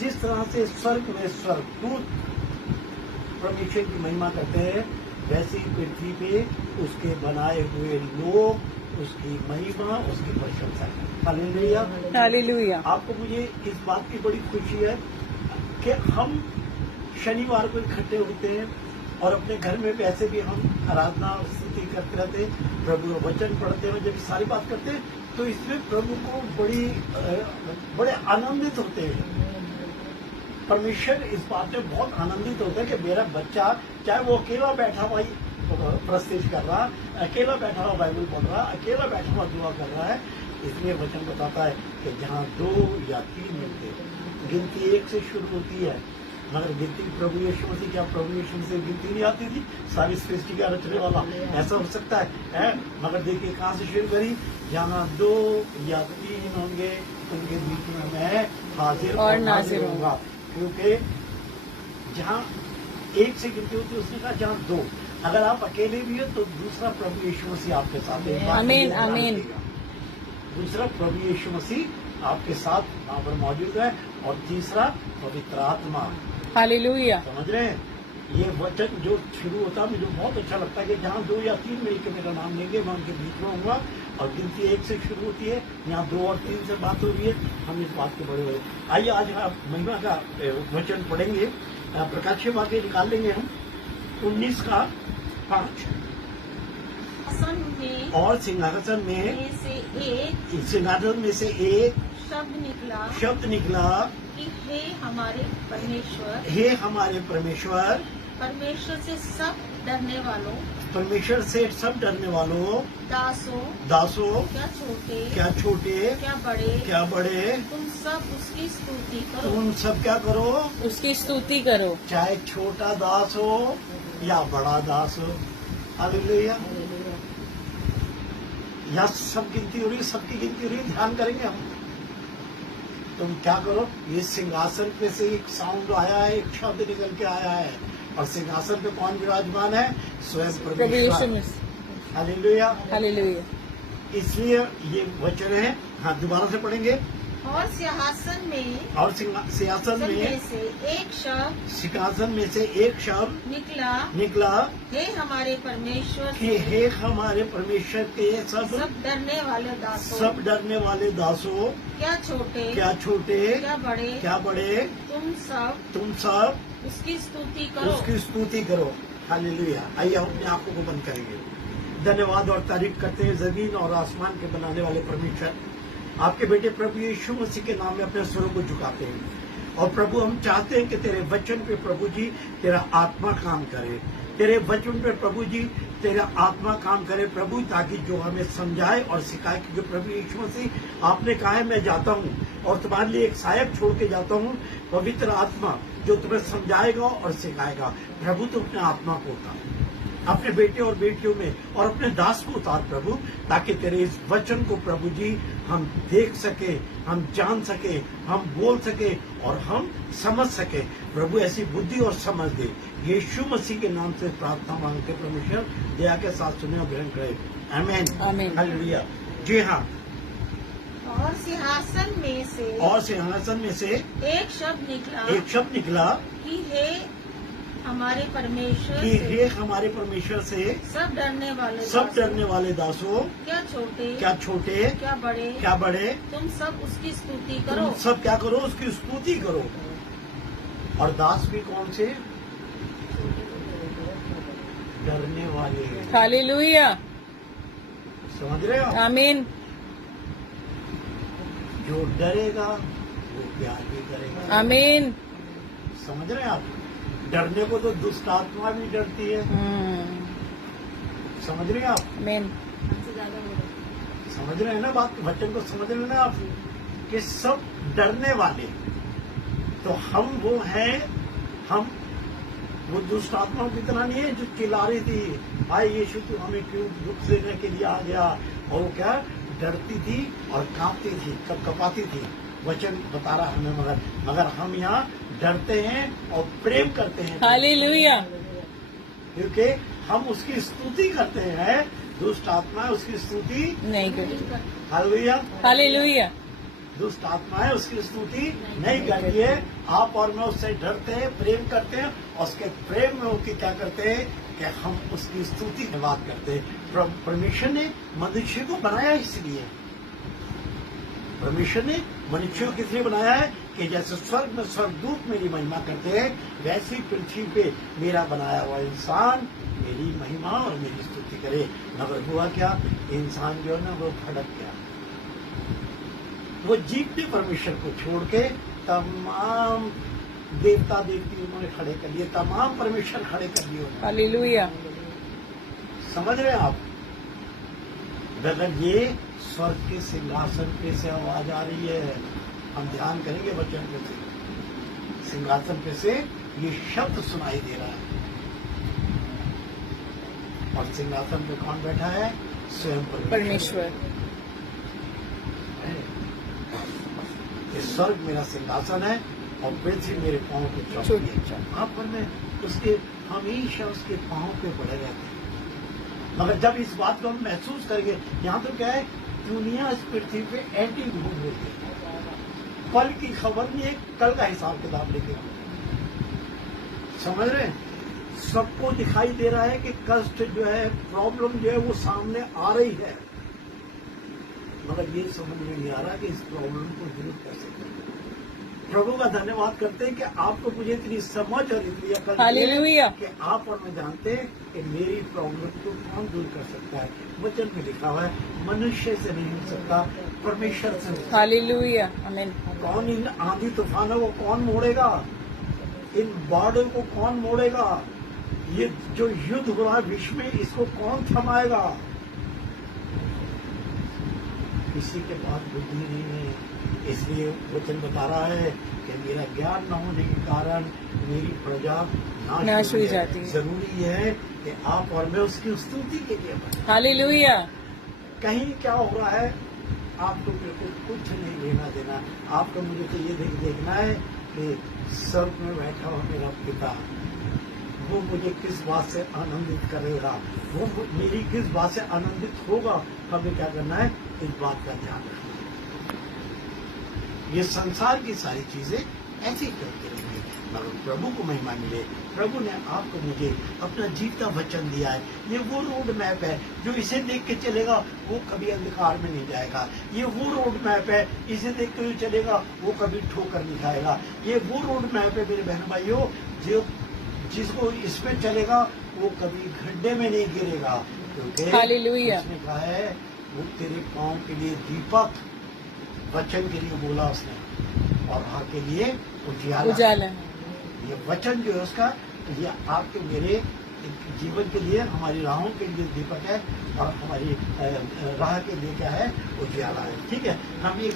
जिस तरह से स्वर्ग में स्वर्गदूत परमेश्वर की महिमा करते हैं, वैसे ही पृथ्वी पे उसके बनाए हुए लोग उसकी महिमा, उसकी प्रशंसा करें। Hallelujah, hallelujah. आपको मुझे इस बात की बड़ी खुशी है कि हम शनिवार को इकट्ठे होते हैं और अपने घर में वैसे भी हम आराधना और स्तुति करते रहते हैं, प्रभु का वचन पढ़ते हैं, जब सारी बात करते हैं तो इसमें प्रभु को बड़े आनंदित होते हैं। परमेश्वर इस बात में बहुत आनंदित होता है कि मेरा बच्चा, चाहे वो अकेला बैठा हुआ प्रस्तुत कर रहा, अकेला बैठा हुआ बाइबल पढ़ रहा, अकेला बैठा हुआ दुआ कर रहा है, इसलिए वचन बताता है कि जहाँ 2 या 3 मिलते, गिनती 1 से शुरू होती है, मगर गिनती प्रभु यीशु मसीह, क्या प्रभु यीशु मसीह गिनती नहीं आती थी? सारी सृष्टि का रचने वाला, ऐसा हो सकता है? मगर देखिए कहाँ से शुरू करी, जहाँ 2 या 3 होंगे उनके बीच में मैं हाजिर और नाजिर होगा। क्योंकि जहाँ 1 से गिनती होती है, उसने कहा जहाँ 2, अगर आप अकेले भी हो तो दूसरा प्रभु यीशु मसीह आपके साथ है। आमीन, आमीन। दूसरा प्रभु यीशु मसीह आपके साथ वहाँ पर मौजूद है, और तीसरा पवित्र आत्मा। हालेलुया। समझ रहे हैं? ये वचन जो शुरू होता है मुझे बहुत अच्छा लगता है कि जहाँ 2 या 3 मिलकर मेरा नाम लेंगे मैं उनके बीच में होऊंगा, और गिनती 1 से शुरू होती है, यहाँ 2 और 3 से बात हो रही है, हम इस बात के बड़े हुए। आइए आज आप महिमा का वचन पढ़ेंगे, प्रकाशीय वाक्य निकाल लेंगे हम 19 का 5। और सिंहासन में से एक शब्द निकला कि हे हमारे परमेश्वर, हे हमारे परमेश्वर, परमेश्वर से सब डरने वालों, परमेश्वर से सब डरने वालों, दासों, क्या छोटे, क्या बड़े, तुम सब उसकी स्तुति करो। तुम सब क्या करो? उसकी स्तुति करो, चाहे छोटा दास हो या बड़ा दास हो। हालेलुया। यहाँ सब गिनती हो रही है, सबकी गिनती हो रही है, ध्यान करेंगे हम। तुम क्या करो? ये सिंहासन पे से एक साउंड आया है, एक शब्द निकल के आया है, और सिंहासन पे कौन विराजमान है? स्वयं परमेश्वर। Hallelujah, hallelujah. इसलिए ये वचन है। हाँ, दोबारा से पढ़ेंगे। और सिंहासन में से एक शब्द निकला हे हमारे परमेश्वर, कि हे हमारे परमेश्वर के सब डरने वाले दासों, क्या छोटे, क्या बड़े, तुम सब उसकी स्तुति करो। हालेलुया। आइए हम अपने आंखों को बंद करेंगे। धन्यवाद और तारीफ करते हैं जमीन और आसमान के बनाने वाले परमेश्वर, आपके बेटे प्रभु यीशु मसीह के नाम में अपने स्वरों को झुकाते हैं। और प्रभु हम चाहते हैं कि तेरे वचन पे प्रभु जी तेरा आत्मा काम करे, तेरे वचन पे प्रभु जी तेरा आत्मा काम करे प्रभु, ताकि जो हमें समझाए और सिखाए। क्योंकि प्रभु यीशु मसीह आपने कहा है मैं जाता हूँ और तुम्हारे लिए एक सहायक छोड़ के जाता हूँ, पवित्र आत्मा, जो तुम्हें समझाएगा और सिखाएगा। प्रभु तो अपने आत्मा को उतार अपने बेटे और बेटियों में, और अपने दास को उतार प्रभु, ताकि तेरे इस वचन को प्रभु जी हम देख सके, हम जान सके, हम बोल सके और हम समझ सके। प्रभु ऐसी बुद्धि और समझ दे। यीशु मसीह के नाम से प्रार्थना मांगते परमेश्वर दया के साथ सुने और ग्रहण करे। आमीन, आमीन। हालेलुया। जी हाँ। और सिंहासन में से एक शब्द निकला कि हे हमारे परमेश्वर से सब डरने वाले दासों, क्या छोटे, क्या बड़े, तुम सब उसकी स्तुति तुम सब क्या करो? उसकी स्तुति करो। और दास भी कौन से? डरने वाले। हालेलुया। समझ रहे हो? आमीन। जो डरेगा वो प्यार भी करेगा। आमीन। समझ रहे हैं आप? डरने को तो दुष्ट आत्मा भी डरती है। समझ रहे हैं आप? आमीन। समझ रहे हैं ना बात? वचन को समझ रहे हैं ना आप? कि सब डरने वाले, तो हम वो हैं, हम वो दुष्ट आत्मा की तरह नहीं है जो चिल्ला रही थी, हाय यीशु तू हमें क्यों दुख देने के लिए आ गया, और वो क्या डरती थी और कांपती थी, कपाती थी। वचन बता रहा हमें, मगर हम यहाँ डरते हैं और प्रेम करते हैं। हालेलुया। क्योंकि हम उसकी स्तुति करते हैं, दुष्ट आत्मा उसकी स्तुति नहीं करती। हालेलुया। हालेलुया। दुष्ट आत्माएं उसकी स्तुति नहीं करती है। आप और मैं उससे डरते हैं, प्रेम करते हैं, और उसके प्रेम में होकर क्या करते हैं कि हम उसकी स्तुति की बात करते हैं। परमेश्वर ने मनुष्य को बनाया इसलिए, परमेश्वर ने मनुष्य को किसलिए बनाया है कि जैसे स्वर्ग में स्वर्गदूत मेरी महिमा करते हैं, वैसी पृथ्वी पे मेरा बनाया हुआ इंसान मेरी महिमा और मेरी स्तुति करे। मगर हुआ क्या, इंसान जो है ना वो भटक गया, वो जीवते परमेश्वर को छोड़ के तमाम देवता देवती उन्होंने खड़े कर लिए, तमाम परमेश्वर खड़े कर लिए। हालेलुया। समझ रहे हैं आप? अगर ये स्वर्ग के सिंहासन पे से आवाज आ रही है, हम ध्यान करेंगे वचन पे से, सिंहासन पे से ये शब्द सुनाई दे रहा है, और सिंहासन पे कौन बैठा है? स्वयं परमेश्वर। ये स्वर्ग मेरा सिंहासन है और पृथ्वी मेरे पांव पे चौकी है। वहां पर मैं उसके हमेशा उसके पांव पे पड़े रहते हैं। मगर जब इस बात को हम महसूस करेंगे, यहाँ तो क्या है, दुनिया इस पृथ्वी पे एंटी घूम रही है, कल की खबर नहीं है, कल का हिसाब किताब लेके। समझ रहे हैं? सबको दिखाई दे रहा है कि कष्ट जो है, प्रॉब्लम जो है वो सामने आ रही है, मगर ये समझ में नहीं आ रहा कि इस प्रॉब्लम को दूर कैसे करें। प्रभु का धन्यवाद करते हैं कि आपको मुझे इतनी समझ और इतनी अकल हालेलुया कि आप और मैं जानते हैं कि मेरी प्रॉब्लम को कौन दूर कर सकता है। वचन में लिखा हुआ है मनुष्य से नहीं हो सकता, परमेश्वर से हो सकता। हालेलुया आमीन। कौन इन आंधी तूफानों को कौन मोड़ेगा? इन बाढ़ों को कौन मोड़ेगा? ये जो युद्ध हो रहा है विश्व में, इसको कौन थमाएगा? किसी के पास बुद्धि नहीं है। इसलिए वचन बता रहा है कि मेरा ज्ञान न होने के कारण मेरी प्रजा नाश हो जाती है। जरूरी है कि आप और मैं उसकी स्तुति के लिए बने। हालेलुया। कहीं क्या हो रहा है आपको बिल्कुल कुछ नहीं लेना देना। आपको मुझे तो ये देखना है कि स्वर्ग में बैठा हुआ मेरा पिता, वो मुझे किस बात से आनंदित करेगा, वो मेरी किस बात से आनंदित होगा। हमें क्या करना है, इस बात का ध्यान रखना है। ये संसार की सारी चीजें ऐसी करते रहेंगे, मगर प्रभु को महिमा मिले। प्रभु ने आपको मुझे अपना जीवता वचन दिया है। ये वो रोड मैप है जो इसे देख के चलेगा वो कभी अंधकार में नहीं जाएगा। ये वो रोड मैप है, इसे देख के जो चलेगा वो कभी ठोकर नहीं खाएगा। ये वो रोड मैप है मेरे बहन भाइयों, जो जिसको इसमें चलेगा वो कभी गड्ढे में नहीं गिरेगा, क्योंकि हालेलुया। उसने कहा है वो तेरे पांव के लिए दीपक, वचन के लिए बोला उसने, और राह के लिए उजाला। ये वचन जो है उसका, ये आपके मेरे जीवन के लिए, हमारी राहों के लिए दीपक है, और हमारी राह के लिए क्या है, उजाला है। ठीक है, हम ये